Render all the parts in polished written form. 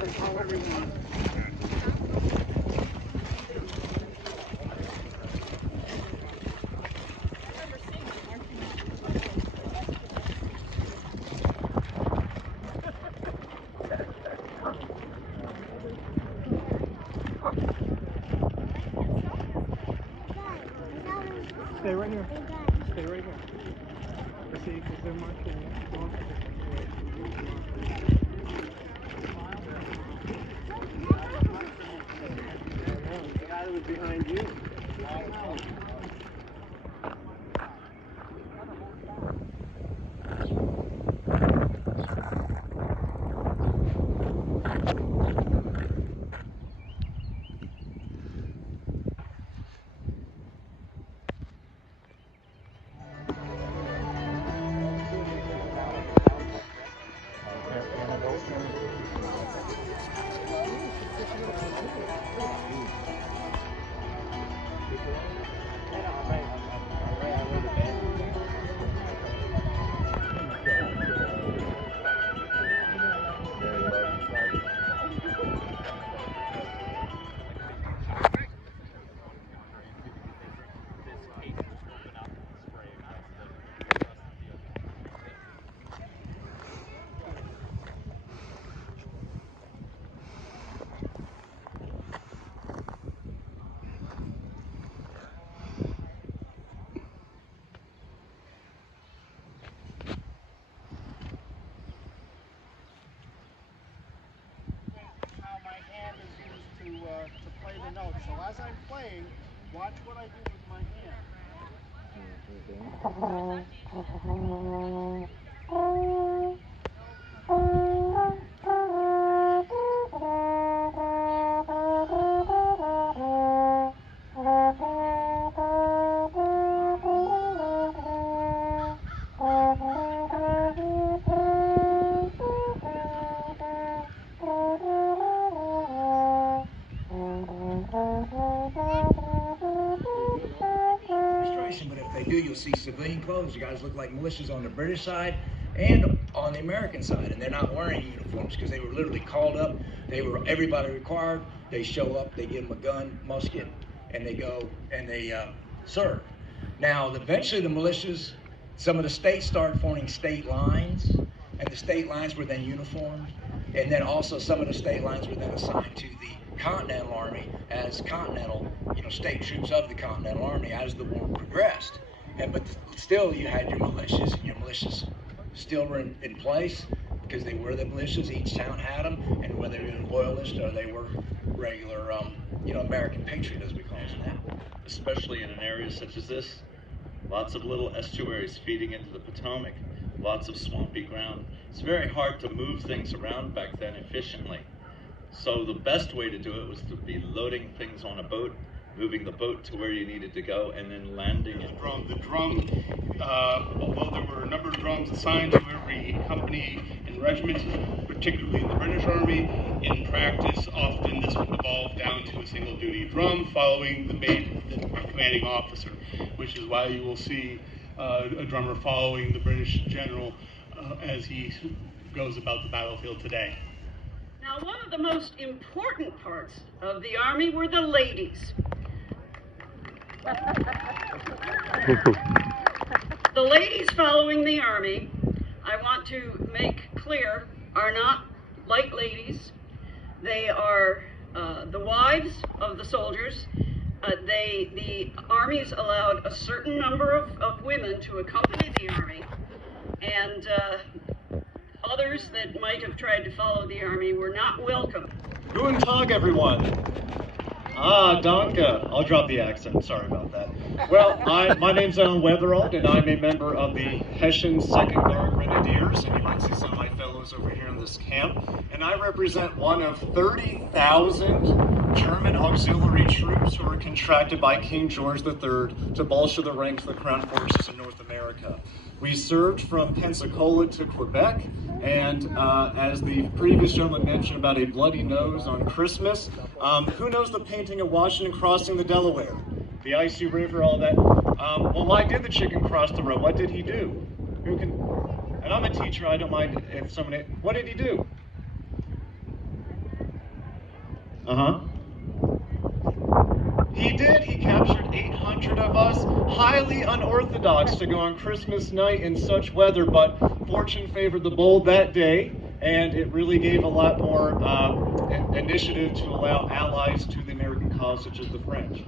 Stay right here. Stay right here. Let's see, because they're marching. The guy that was behind you. To play the notes. So as I'm playing, watch what I do with my But if they do, you'll see civilian clothes. You guys look like militias on the British side and on the American side, and they're not wearing uniforms because they were literally called up. They were everybody required. They show up, they give them a gun, musket, and they go and they serve. Now, eventually the militias, some of the states started forming state lines, and the state lines were then uniformed, and then also some of the state lines were then assigned to the Continental Army as continental, state troops of the Continental Army as the war progressed. But still, you had your militias, and your militias still were in place because they were the militias. Each town had them, and whether they were loyalists or they were regular, American patriot, as we call them now. Especially in an area such as this, lots of little estuaries feeding into the Potomac, lots of swampy ground. It's very hard to move things around back then efficiently. So the best way to do it was to be loading things on a boat, moving the boat to where you needed to go, and then landing it. The drum, although there were a number of drums assigned to every company and regiment, particularly in the British Army, in practice, often this would evolve down to a single duty drum following the commanding officer, which is why you will see a drummer following the British general as he goes about the battlefield today. Now, one of the most important parts of the Army were the ladies. The ladies following the Army, I want to make clear, are not light ladies. They are the wives of the soldiers. The armies allowed a certain number of women to accompany the Army, and others that might have tried to follow the Army were not welcome. Guten Tag, everyone. Danke. I'll drop the accent. Sorry about that. Well, my name's Alan Weatherald, and I'm a member of the Hessian 2nd Guard Grenadiers, and you might see some of my fellows over here in this camp. And I represent one of 30,000 German auxiliary troops who were contracted by King George III to bolster the ranks of the Crown Forces in North America. We served from Pensacola to Quebec, and as the previous gentleman mentioned about a bloody nose on Christmas, who knows the painting of Washington crossing the Delaware? The icy river, all that. Well, why did the chicken cross the road? What did he do? Who can? And I'm a teacher, I don't mind if someone, what did he do? He did. He captured 800 of us. Highly unorthodox to go on Christmas night in such weather, but fortune favored the bold that day, and it really gave a lot more initiative to allow allies to the American cause, such as the French.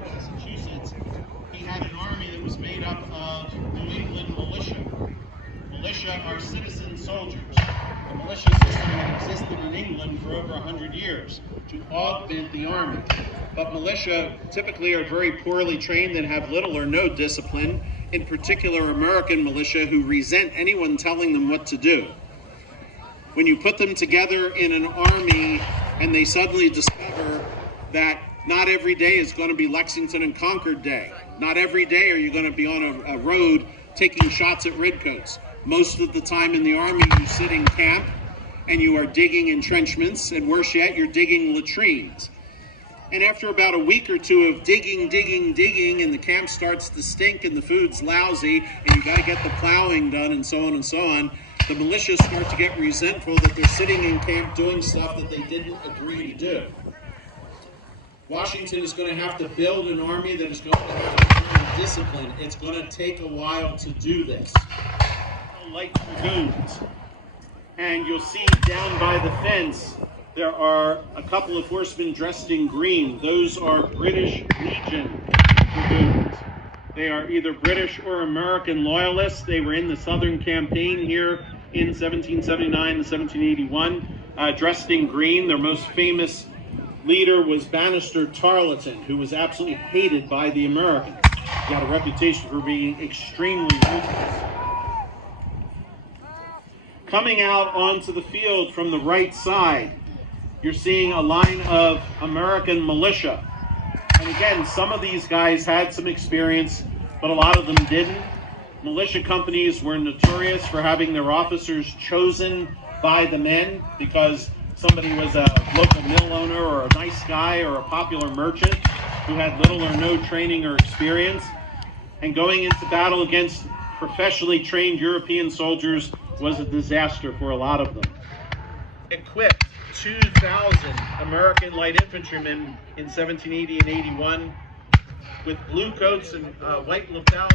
Massachusetts, he had an army that was made up of New England militia. Militia are citizen soldiers. The militia system had existed in England for over 100 years to augment the army. But militia typically are very poorly trained and have little or no discipline, in particular American militia who resent anyone telling them what to do. When you put them together in an army and they suddenly discover that not every day is going to be Lexington and Concord Day. Not every day are you going to be on a road taking shots at redcoats. Most of the time in the army you sit in camp and you are digging entrenchments, and worse yet, you're digging latrines. And after about a week or two of digging, and the camp starts to stink and the food's lousy and you got to get the plowing done and so on, the militia start to get resentful that they're sitting in camp doing stuff that they didn't agree to do. Washington is going to have to build an army that is going to have to learn discipline. It's going to take a while to do this. Light dragoons. And you'll see down by the fence, there are a couple of horsemen dressed in green. Those are British Legion dragoons. They are either British or American loyalists. They were in the Southern Campaign here in 1779 and 1781, dressed in green. Their most famous leader was Bannister Tarleton, who was absolutely hated by the Americans. He had a reputation for being extremely ruthless. Coming out onto the field from the right side, you're seeing a line of American militia. And again, some of these guys had some experience, but a lot of them didn't. Militia companies were notorious for having their officers chosen by the men because somebody was a local mill owner or a nice guy or a popular merchant who had little or no training or experience. And going into battle against professionally trained European soldiers was a disaster for a lot of them. Equipped 2,000 American light infantrymen in 1780 and 81 with blue coats and white lapels,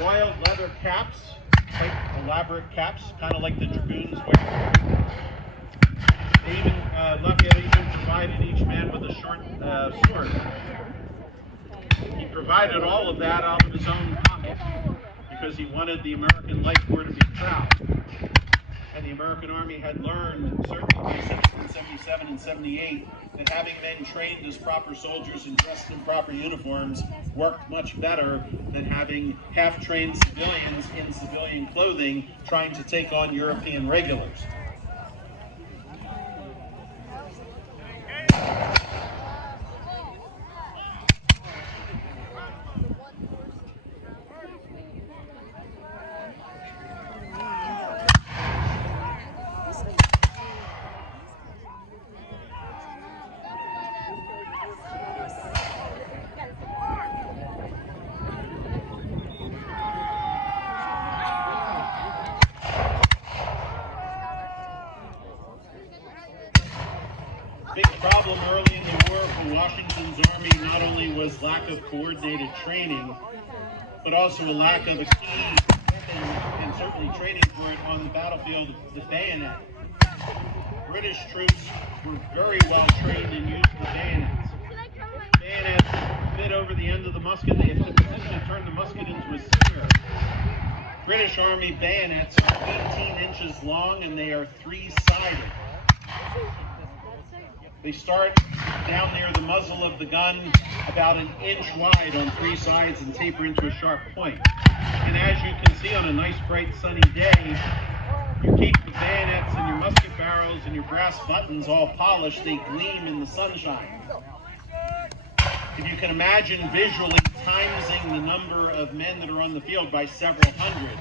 royal leather caps, quite elaborate caps, kind of like the dragoons wear. They even, Lafayette even provided each man with a short sword. He provided all of that out of his own pocket because he wanted the American Light Corps to be proud. And the American Army had learned, certainly by 1777 and 78, that having men trained as proper soldiers and dressed in proper uniforms worked much better than having half-trained civilians in civilian clothing trying to take on European regulars. Big problem early in the war for Washington's army not only was lack of coordinated training, but also a lack of a key weapon and certainly training for it on the battlefield, the bayonet. British troops were very well trained in using the bayonets. Bayonets fit over the end of the musket. They essentially turned the musket into a spear. British Army bayonets are 18 inches long and they are three-sided. They start down near the muzzle of the gun, about an inch wide on 3 sides and taper into a sharp point. And as you can see, on a nice bright sunny day, you keep the bayonets and your musket barrels and your brass buttons all polished. They gleam in the sunshine. If you can imagine visually timesing the number of men that are on the field by several hundred,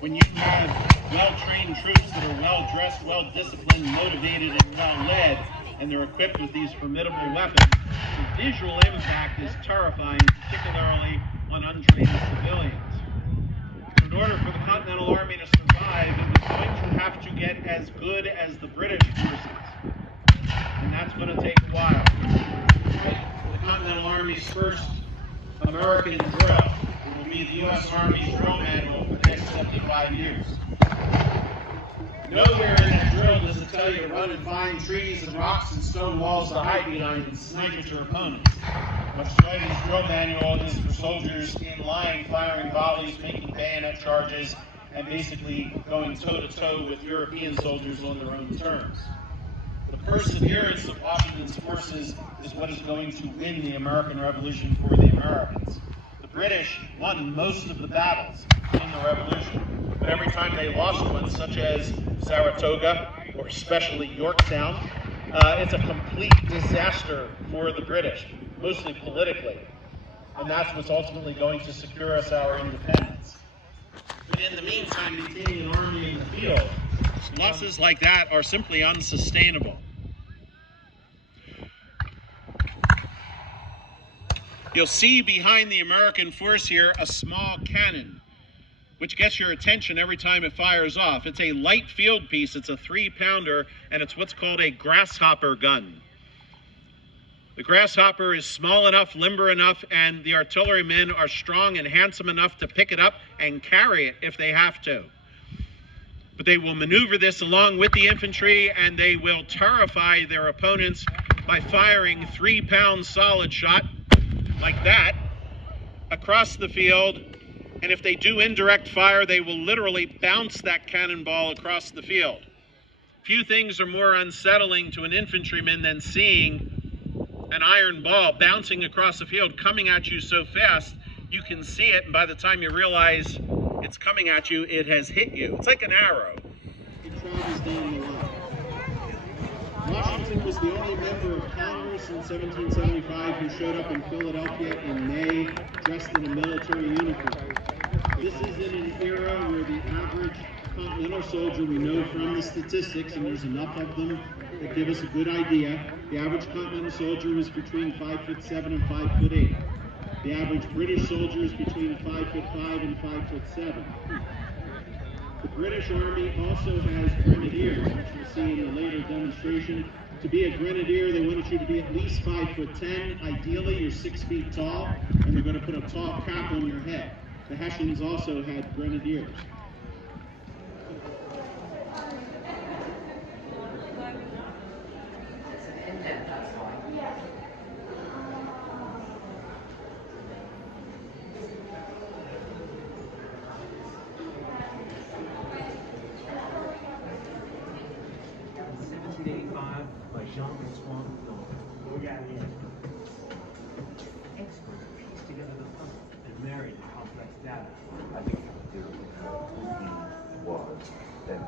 when you have well-trained troops that are well-dressed, well-disciplined, motivated, and well-led, and they're equipped with these formidable weapons, the visual impact is terrifying, particularly on untrained civilians. In order for the Continental Army to survive, it was going to have to get as good as the British forces, and that's going to take a while. The Continental Army's first American drill will be the U.S. Army's drill manual for the next 75 years. Nowhere in that drill does it tell you to run and find trees and rocks and stone walls to hide behind and snipe at your opponents. What's right in this drill manual is for soldiers in line, firing volleys, making bayonet charges, and basically going toe-to-toe with European soldiers on their own terms. The perseverance of Washington's forces is what is going to win the American Revolution for the Americans. The British won most of the battles in the Revolution, but every time they lost one, such as Saratoga or especially Yorktown, it's a complete disaster for the British, mostly politically, and that's what's ultimately going to secure us our independence. But in the meantime, maintaining an army in the field, losses like that are simply unsustainable. You'll see behind the American force here a small cannon, which gets your attention every time it fires off. It's a light field piece, it's a 3-pounder, and it's what's called a grasshopper gun. The grasshopper is small enough, limber enough, and the artillerymen are strong and handsome enough to pick it up and carry it if they have to. But they will maneuver this along with the infantry, and they will terrify their opponents by firing 3-pound solid shot like that across the field. And if they do indirect fire, they will literally bounce that cannonball across the field. Few things are more unsettling to an infantryman than seeing an iron ball bouncing across the field, coming at you so fast, you can see it, and by the time you realize it's coming at you, it has hit you. It's like an arrow. It travels down the line. Washington was the only member of Congress in 1775 who showed up in Philadelphia in May dressed in a military uniform. This is in an era where the average Continental soldier, we know from the statistics, and there's enough of them that give us a good idea, the average Continental soldier was between 5'7" and 5'8". The average British soldier is between 5'5" and 5'7". The British Army also has grenadiers, which we'll see in the later demonstration. To be a grenadier, they wanted you to be at least 5'10". Ideally, you're 6 feet tall, and they're going to put a tall cap on your head. The Hessians also had grenadiers. By Jean-François experts pieced together the puzzle and married the complex data. I think who he was, then